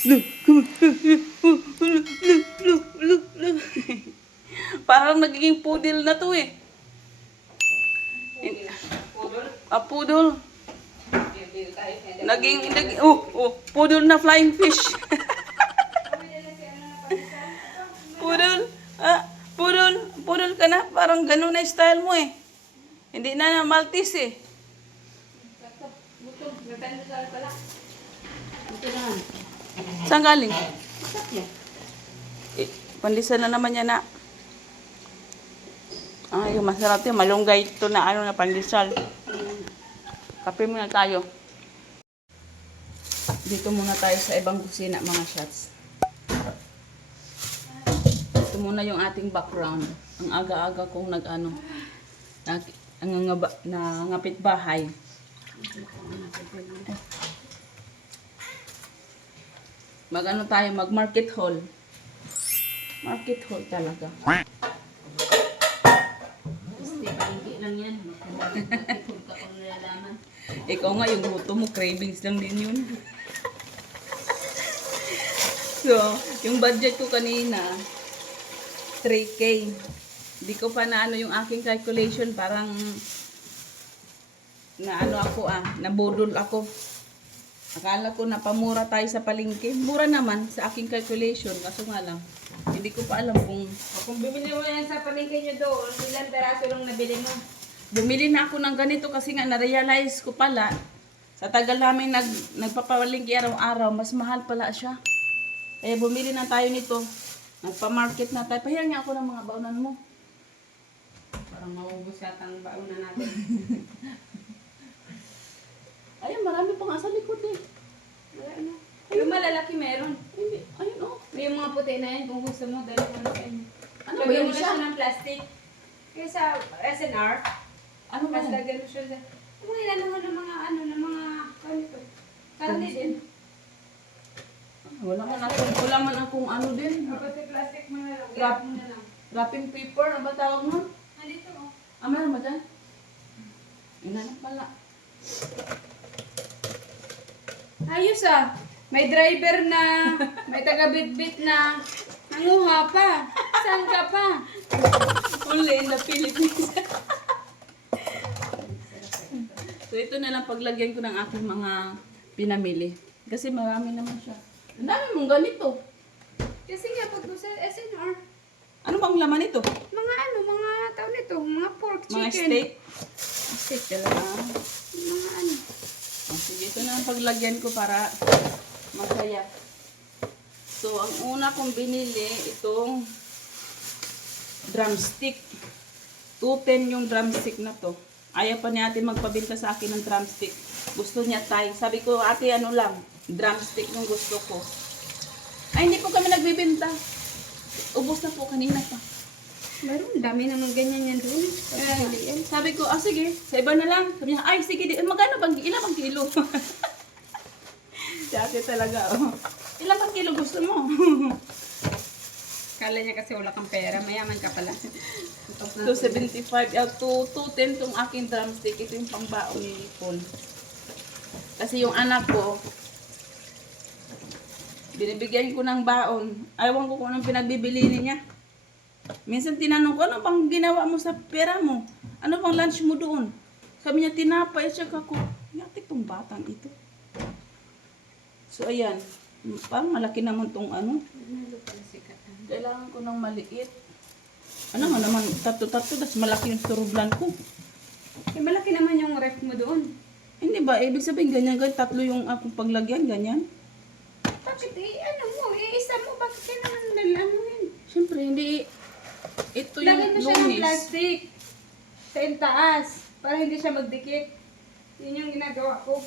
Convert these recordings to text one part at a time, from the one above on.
Look, come on. Look. Parang nagiging poodle na to eh. Poodle. Poodle na flying fish. Poodle ka na. Parang ganun na style mo eh. Hindi na Maltese eh. Saan galing? Pandesal na naman yan na. Yung masarap yun. Malunggay ito na na pandesal. Kape muna tayo. Dito muna tayo sa ibang kusina mga shots. Ito muna yung ating background. Ang aga-aga kong nangangapit bahay. Mag-market haul. Market haul talaga. Basta palingki lang yan. Market haul ka kung nalalaman. Ikaw nga, yung gusto mo, cravings lang din yun. So, yung budget ko kanina, 3K. Hindi ko pa yung aking calculation, parang nabudol ako. Akala ko napamura tayo sa palengke. Mura naman sa aking calculation, kaso nga lang, hindi ko pa alam Kung bumili mo yan sa palengke nyo doon, ilang peraso lang nabili mo. Bumili na ako ng ganito kasi nga na-realize ko pala, sa tagal namin nagpapalengke araw-araw, mas mahal pala siya. Kaya bumili na tayo nito. Nagpa-market na tayo. Pahiya nga ako ng mga baunan mo. Parang maubos yata ang bauna natin. Ayun, marami pa nga sa likod eh. Wala na. Yung malalaki meron. Hindi, ayun oh. May yung mga puti na yan, kung gusto mo, dali mo na sa inyo. Ano ba Lagyan yun mo na siya? siya ng plastic. Kaya sa SNR, Ano ba mas yan? lagyan mo siya sa... Kung ilan naman ng mga ganito. Karne din. Wala man akong ano din. Kapag plastic mo na lang, Wrap. mo na lang. Wrapping paper, ano ba tawag mo? Nandito oh. Meron ba dyan? Inanak pala. Ayos ah. May driver na, may taga-bit-bit na, nanguha pa. Saan ka pa? Only in the Philippines. So ito na lang paglagyan ko ng aking mga pinamili. Kasi marami naman siya. Ang dami mong ganito. Kasi nga, pag sa SNR, Ano bang laman ito? mga tao nito, mga pork, chicken. Mga steak? Steak talaga. Mga ano. Sige, ito na ang paglagyan ko para masaya. So, ang una kong binili, itong drumstick. 210 yung drumstick na to. Ayaw pa ni ate magpabenta sa akin ng drumstick. Gusto niya Thai. Sabi ko, ate ano lang, drumstick yung gusto ko. Ay, hindi po kami nagbibenta. Ubos na po kanina pa. Meron, dami naman ganyan yan doon. Sabi ko, sige, sa iba na lang. Sabi niya, ay sige, magkano bang, ilang bang kilo? Si ate talaga, oh. Ilang bang kilo gusto mo? Kala niya kasi wala kang pera, mayaman ka pala. 275, 210 tong aking drumstick. Ito yung pangbaon ni Paul. Kasi yung anak ko, binibigyan ko ng baon. Ayaw ko kung anong pinagbibili niya. Minsan tinanong ko, ano bang ginawa mo sa pera mo? Ano bang lunch mo doon? Sabi niya, tinapay siya kako. Yatik tong batang ito. So ayan, parang malaki naman tong ano. Kailangan ko ng maliit. Ano nga naman, tatlo-tatlo, tas malaki yung surublan ko. Eh, malaki naman yung ref mo doon. Hindi ba, ibig sabihin ganyan, tatlo yung akong paglagyan, ganyan. Bakit ano mo, isa mo, bakit ka naman lalamuin? Siyempre, hindi, ito yung Lagyan mo siya ng lunis. plastic sa taas para hindi siya magdikit. Yun yung ginagawa ko.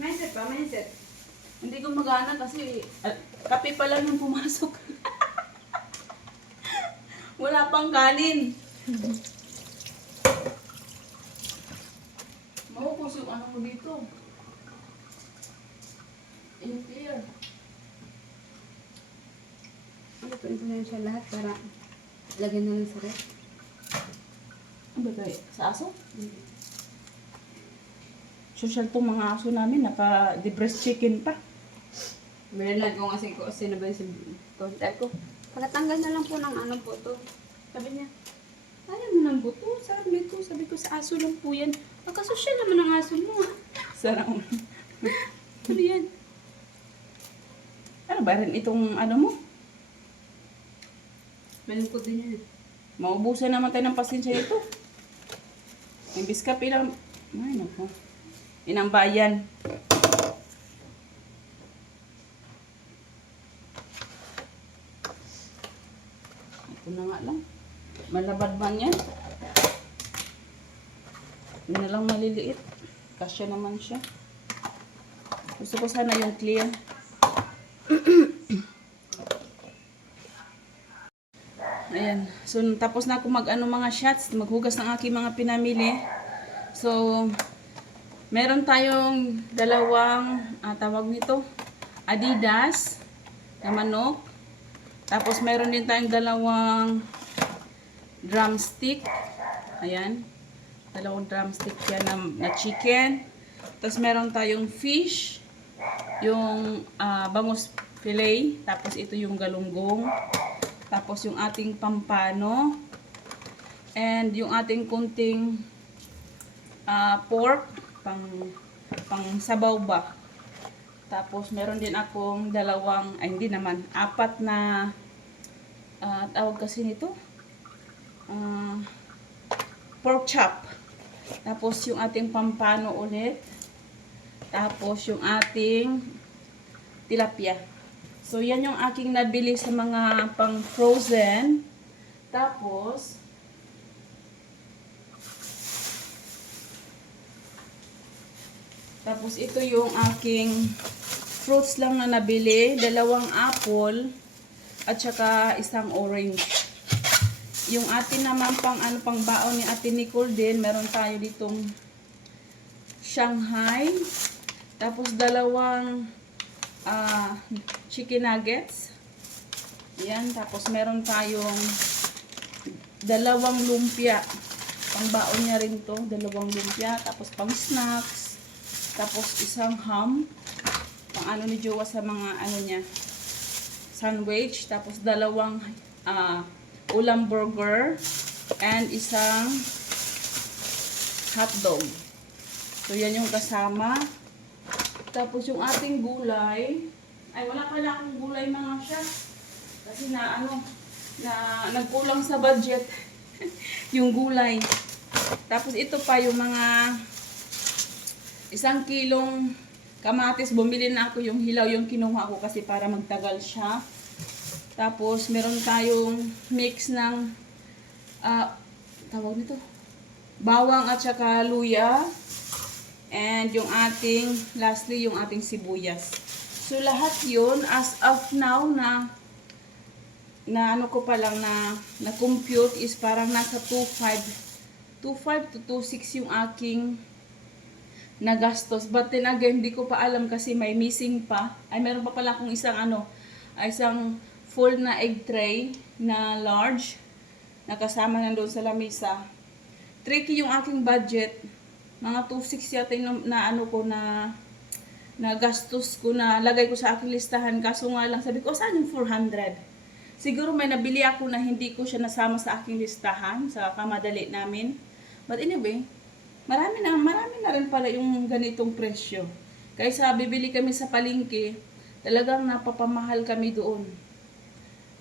Mindset pa, mindset. Hindi ko magana kasi kape pa lang yung pumasok. Wala pang kanin. Maupos yung ano mo dito. In clear. Ito na siya lahat para lagyan na lang sa ref. Ano ba tayo? Sa aso? social tong mga aso namin, naka-breast chicken pa. Meron lang ko kasi ko sino ba yung contact ko. Pagkatanggal na lang po ng ano po to. Sabi niya, ayaw mo ng buto. Sabi ko sa aso lang po yan. Pagkasosyal naman ng aso mo. Sarang. Ano yan? Ano ba rin itong ano mo? Malungkot din yan. Maubusan naman tayo ng pasensya ito. Imbis ka pilang, ay naku, inang bayan. Ito na nga lang. Malabad man yan. Hindi na lang maliliit. Kasya naman siya. Gusto ko sana yung clear. Ayan. So, tapos na ako mag-ano mga shots, maghugas ng aking mga pinamili. So, meron tayong dalawang, tawag nito, Adidas na manok. Tapos, meron din tayong dalawang drumstick. Ayan. Dalawang drumstick yan na chicken. Tapos, meron tayong fish. Yung bangus fillet. Tapos, ito yung galunggong. Tapos yung ating pampano. And yung ating kunting pork. Pang sabaw ba. Tapos meron din akong dalawang, ay hindi naman, 4 na, tawag kasi nito, pork chop. Tapos yung ating pampano ulit. Tapos yung ating tilapia. So, yan yung aking nabili sa mga pang-frozen. Tapos, ito yung aking fruits lang na nabili. 2 apple at saka 1 orange. Yung atin naman pang baon ni Ate Nicole din, meron tayo ditong Shanghai. Tapos 2 chicken nuggets. Yan. Tapos meron tayong 2 lumpia. Pangbaon niya rin to. 2 lumpia. Tapos pang snacks. Tapos 1 ham. Pang ano ni Jowa sa mga ano niya. Sandwich. Tapos 2 ulam burger. And 1 hotdog. So yan yung kasama. Tapos yung ating gulay, ay wala pala akong gulay mga siya. Kasi na nagkulang sa budget yung gulay. Tapos ito pa yung mga 1 kilong kamatis. Bumili na ako yung hilaw yung kinuha ko kasi para magtagal siya. Tapos meron tayong mix ng tawag nito, bawang at saka luya. And yung ating, lastly, yung ating sibuyas. So, lahat yun, as of now, na ano ko pa lang na compute is parang nasa 2.5 to 2.6 yung aking nagastos. But then again, hindi ko pa alam kasi may missing pa. Ay, meron pa pala akong isang full na egg tray na large. Nakasama na doon sa lamesa. Tricky yung aking budget. Mga 2.6 yata yung na gastos ko na lagay ko sa aking listahan. Kaso nga lang, sabi ko, saan yung 400? Siguro may nabili ako na hindi ko siya nasama sa aking listahan, sa kamadali namin. But anyway, marami na rin pala yung ganitong presyo. Kaysa bibili kami sa palengke, talagang napapamahal kami doon.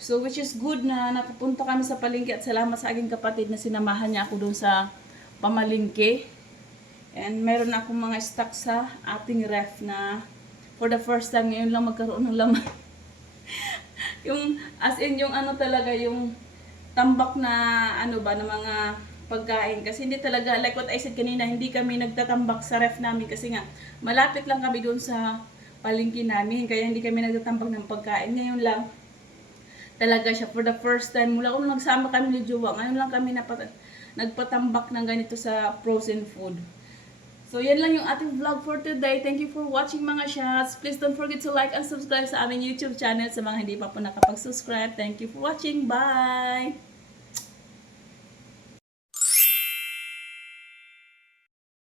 So, which is good na napupunta kami sa palengke at salamat sa aking kapatid na sinamahan niya ako doon sa pamalengke. And meron akong mga stock sa ating ref na for the first time ngayon lang magkaroon ng laman. Yung as in yung ano talaga yung tambak na ano ba na mga pagkain kasi hindi talaga like what I said kanina, hindi kami nagtatambak sa ref namin kasi nga malapit lang kami doon sa palengke namin kaya hindi kami nagtatambak ng pagkain. Ngayon lang talaga siya for the first time mula kung nagsama kami ni Jowa, ngayon lang kami nagpatambak ng ganito sa frozen food. So, yan lang yung ating vlog for today. Thank you for watching mga shots. Please don't forget to like and subscribe sa aming YouTube channel sa mga hindi pa po nakapag-subscribe. Thank you for watching. Bye!